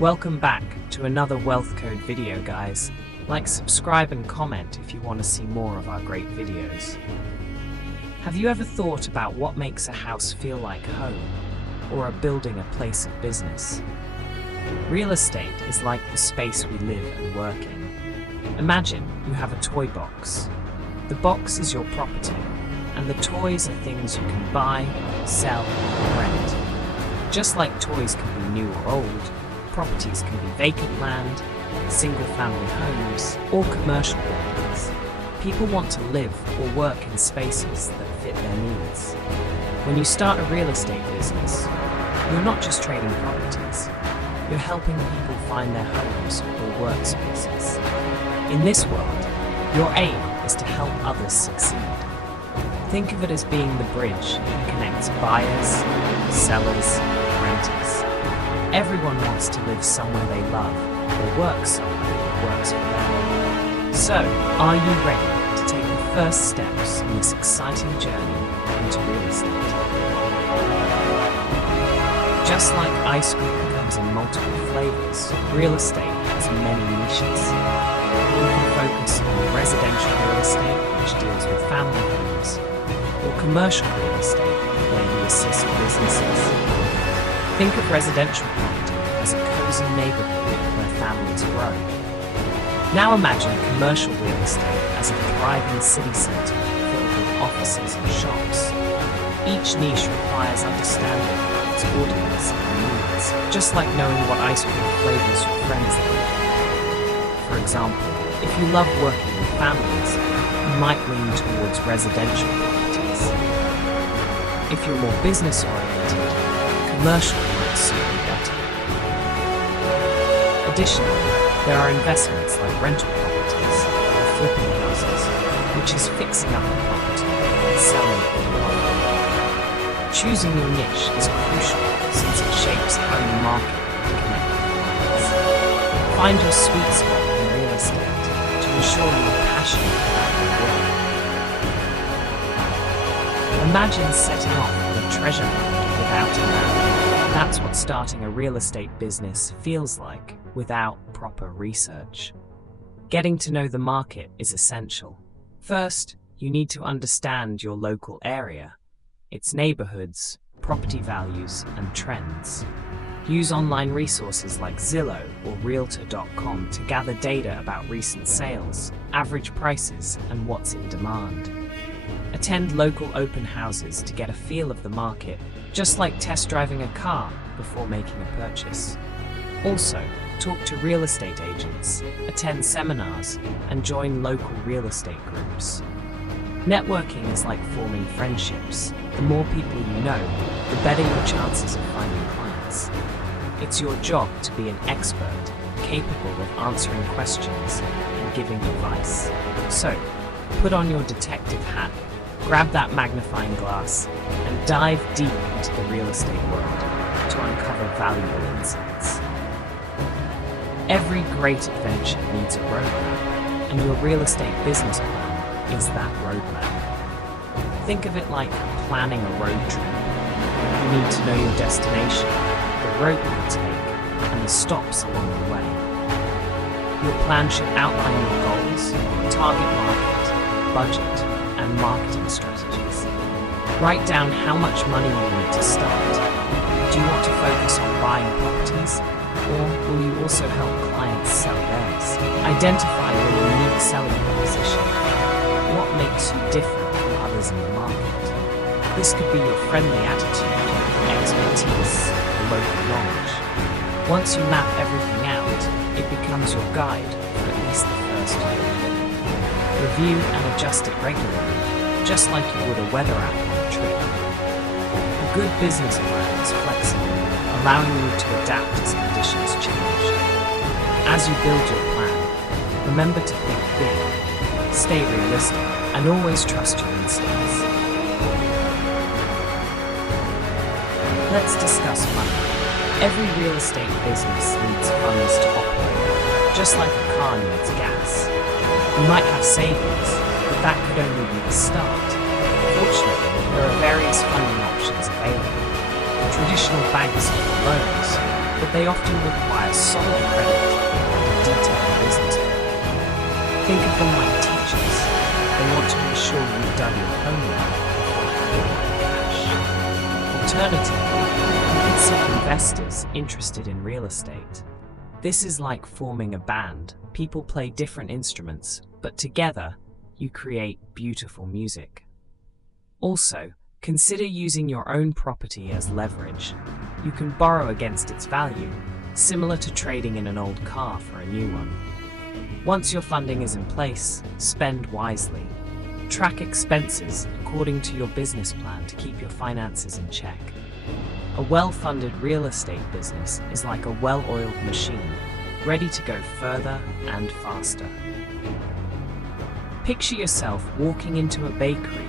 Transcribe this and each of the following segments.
Welcome back to another Wealth Code video, guys. Like, subscribe and comment if you want to see more of our great videos. Have you ever thought about what makes a house feel like home, or a building a place of business? Real estate is like the space we live and work in. Imagine you have a toy box. The box is your property, and the toys are things you can buy, sell, or rent. Just like toys can be new or old, properties can be vacant land, single-family homes, or commercial buildings. People want to live or work in spaces that fit their needs. When you start a real estate business, you're not just trading properties, you're helping people find their homes or workspaces. In this world, your aim is to help others succeed. Think of it as being the bridge that connects buyers, sellers, renters. Everyone wants to live somewhere they love or work somewhere that works for them. So, are you ready to take the first steps in this exciting journey into real estate? Just like ice cream comes in multiple flavors, real estate has many niches. You can focus on residential real estate, which deals with family homes, or commercial real estate, where you assist businesses. Think of residential property as a cozy neighborhood where families grow. Now imagine commercial real estate as a thriving city center filled with offices and shops. Each niche requires understanding its audience and needs, just like knowing what ice cream flavors your friends like. For example, if you love working with families, you might lean towards residential properties. If you're more business-oriented, commercial might suit you better. Additionally, there are investments like rental properties or flipping houses, which is fixing up a property and selling it for profit. Choosing your niche is crucial since it shapes how you market and connect with clients. Find your sweet spot in real estate to ensure you're passionate about your work. Imagine setting off on a treasure hunt without a map. That's what starting a real estate business feels like without proper research. Getting to know the market is essential. First, you need to understand your local area, its neighborhoods, property values, and trends. Use online resources like Zillow or Realtor.com to gather data about recent sales, average prices, and what's in demand. Attend local open houses to get a feel of the market, just like test driving a car before making a purchase. Also, talk to real estate agents, attend seminars, and join local real estate groups. Networking is like forming friendships. The more people you know, the better your chances of finding clients. It's your job to be an expert, capable of answering questions and giving advice. So, put on your detective hat, grab that magnifying glass, and dive deep into the real estate world to uncover valuable insights. Every great adventure needs a roadmap, and your real estate business plan is that roadmap. Think of it like planning a road trip. You need to know your destination, the route you will take, and the stops along the way. Your plan should outline your goals, target market, budget, and marketing strategies. Write down how much money you need to start. Do you want to focus on buying properties, or will you also help clients sell theirs? Identify your unique selling proposition. What makes you different from others in the market? This could be your friendly attitude, expertise, or local knowledge. Once you map everything out, it becomes your guide for at least the first year. Review and adjust it regularly, just like you would a weather app on a trip. A good business plan is flexible, allowing you to adapt as conditions change. As you build your plan, remember to think big, stay realistic, and always trust your instincts. Let's discuss money. Every real estate business needs funds to operate, just like a car needs gas. You might have savings, but that could only be the start. Fortunately, there are various funding options available. Traditional banks offer loans, but they often require solid credit and a detailed business plan. Think of them like teachers. They want to ensure you've done your homework before handing out cash. Alternatively, you could seek investors interested in real estate. This is like forming a band. People play different instruments, but together, you create beautiful music. Also, consider using your own property as leverage. You can borrow against its value, similar to trading in an old car for a new one. Once your funding is in place, spend wisely. Track expenses according to your business plan to keep your finances in check. A well-funded real estate business is like a well-oiled machine, ready to go further and faster. Picture yourself walking into a bakery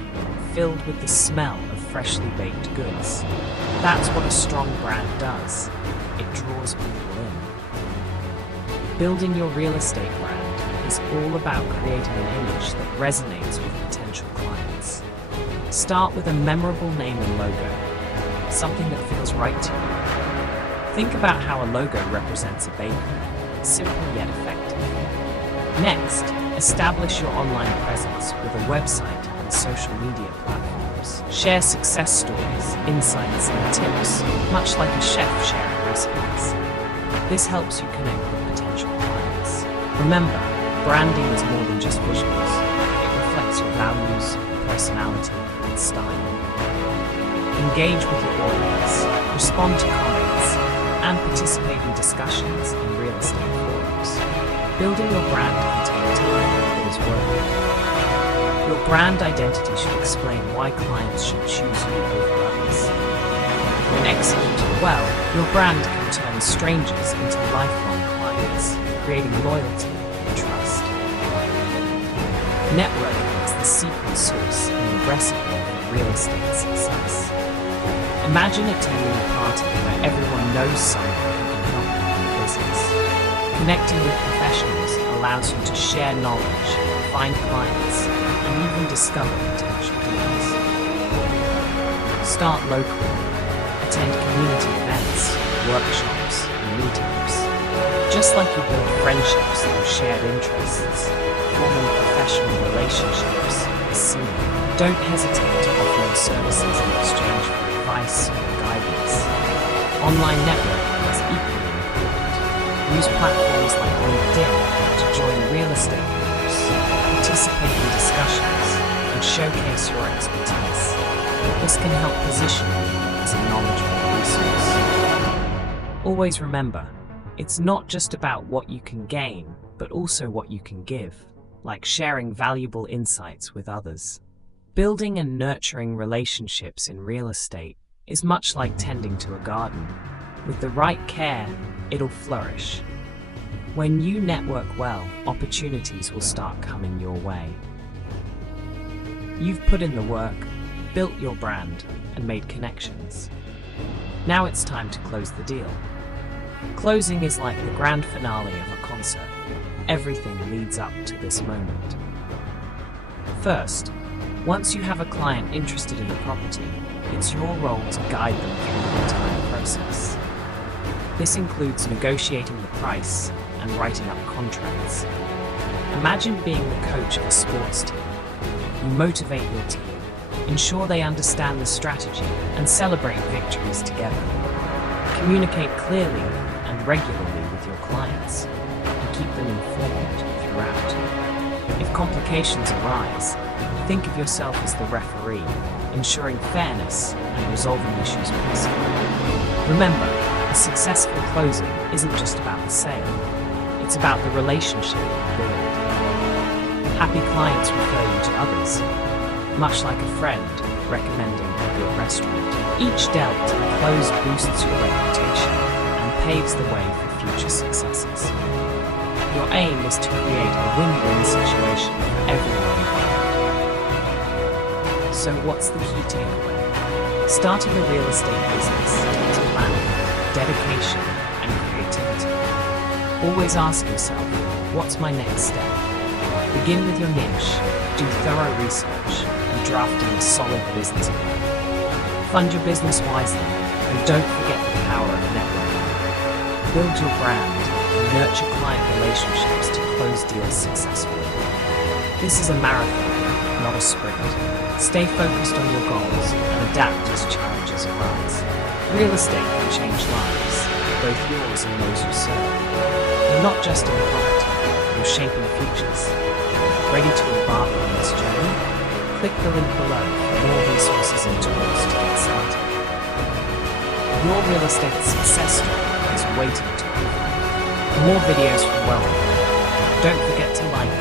filled with the smell of freshly baked goods. That's what a strong brand does. It draws people in. Building your real estate brand is all about creating an image that resonates with potential clients. Start with a memorable name and logo, something that feels right to you. Think about how a logo represents a bakery, simple yet effective. Next, establish your online presence with a website and social media platforms. Share success stories, insights, and tips, much like a chef sharing recipes. This helps you connect with potential clients. Remember, branding is more than just visuals. It reflects your values, personality, and style. Engage with your audience, respond to comments, and participate in discussions in real estate forums. Building your brand can take time, but it is worth it. Your brand identity should explain why clients should choose you over others. When executed well, your brand can turn strangers into lifelong clients, creating loyalty and trust. Networking is the secret sauce and the recipe for real estate success. Imagine attending a party where everyone knows someone who can help you in business. Connecting with professionals allows you to share knowledge, find clients, and even discover potential deals. Start locally. Attend community events, workshops, and meetups. Just like you build friendships through shared interests, forming professional relationships is similar. Don't hesitate to offer your services in exchange for advice or guidance. Online networking is equally important. Use platforms like LinkedIn to join real estate groups, participate in discussions, and showcase your expertise. This can help position you as a knowledgeable resource. Always remember, it's not just about what you can gain, but also what you can give, like sharing valuable insights with others. Building and nurturing relationships in real estate is much like tending to a garden. With the right care, it'll flourish. When you network well, opportunities will start coming your way. You've put in the work, built your brand, and made connections. Now it's time to close the deal. Closing is like the grand finale of a concert. Everything leads up to this moment. First, once you have a client interested in a property, it's your role to guide them through the entire process. This includes negotiating the price and writing up contracts. Imagine being the coach of a sports team. You motivate your team, ensure they understand the strategy, and celebrate victories together. Communicate clearly and regularly with your clients, and keep them informed throughout. If complications arise, think of yourself as the referee, ensuring fairness and resolving issues peacefully. Remember, a successful closing isn't just about the sale, it's about the relationship you build. Happy clients refer you to others, much like a friend recommending a good restaurant. Each dealt close boosts your reputation and paves the way for future successes. Your aim is to create a win-win situation for everyone involved. So what's the key takeaway? Starting a real estate business takes planning, dedication, and creativity. Always ask yourself, what's my next step? Begin with your niche, do thorough research, and drafting a solid business plan. Fund your business wisely, and don't forget the power of networking. build your brand, and nurture client relationships to close deals successfully. This is a marathon, not a sprint. Stay focused on your goals and adapt as challenges arise. Real estate can change lives, both yours and those you serve. You're not just in property, you're shaping futures. Ready to embark on this journey? Click the link below for more resources and tools to get started. Your real estate success story is waiting to unfold. For more videos from Wealth, don't forget to like,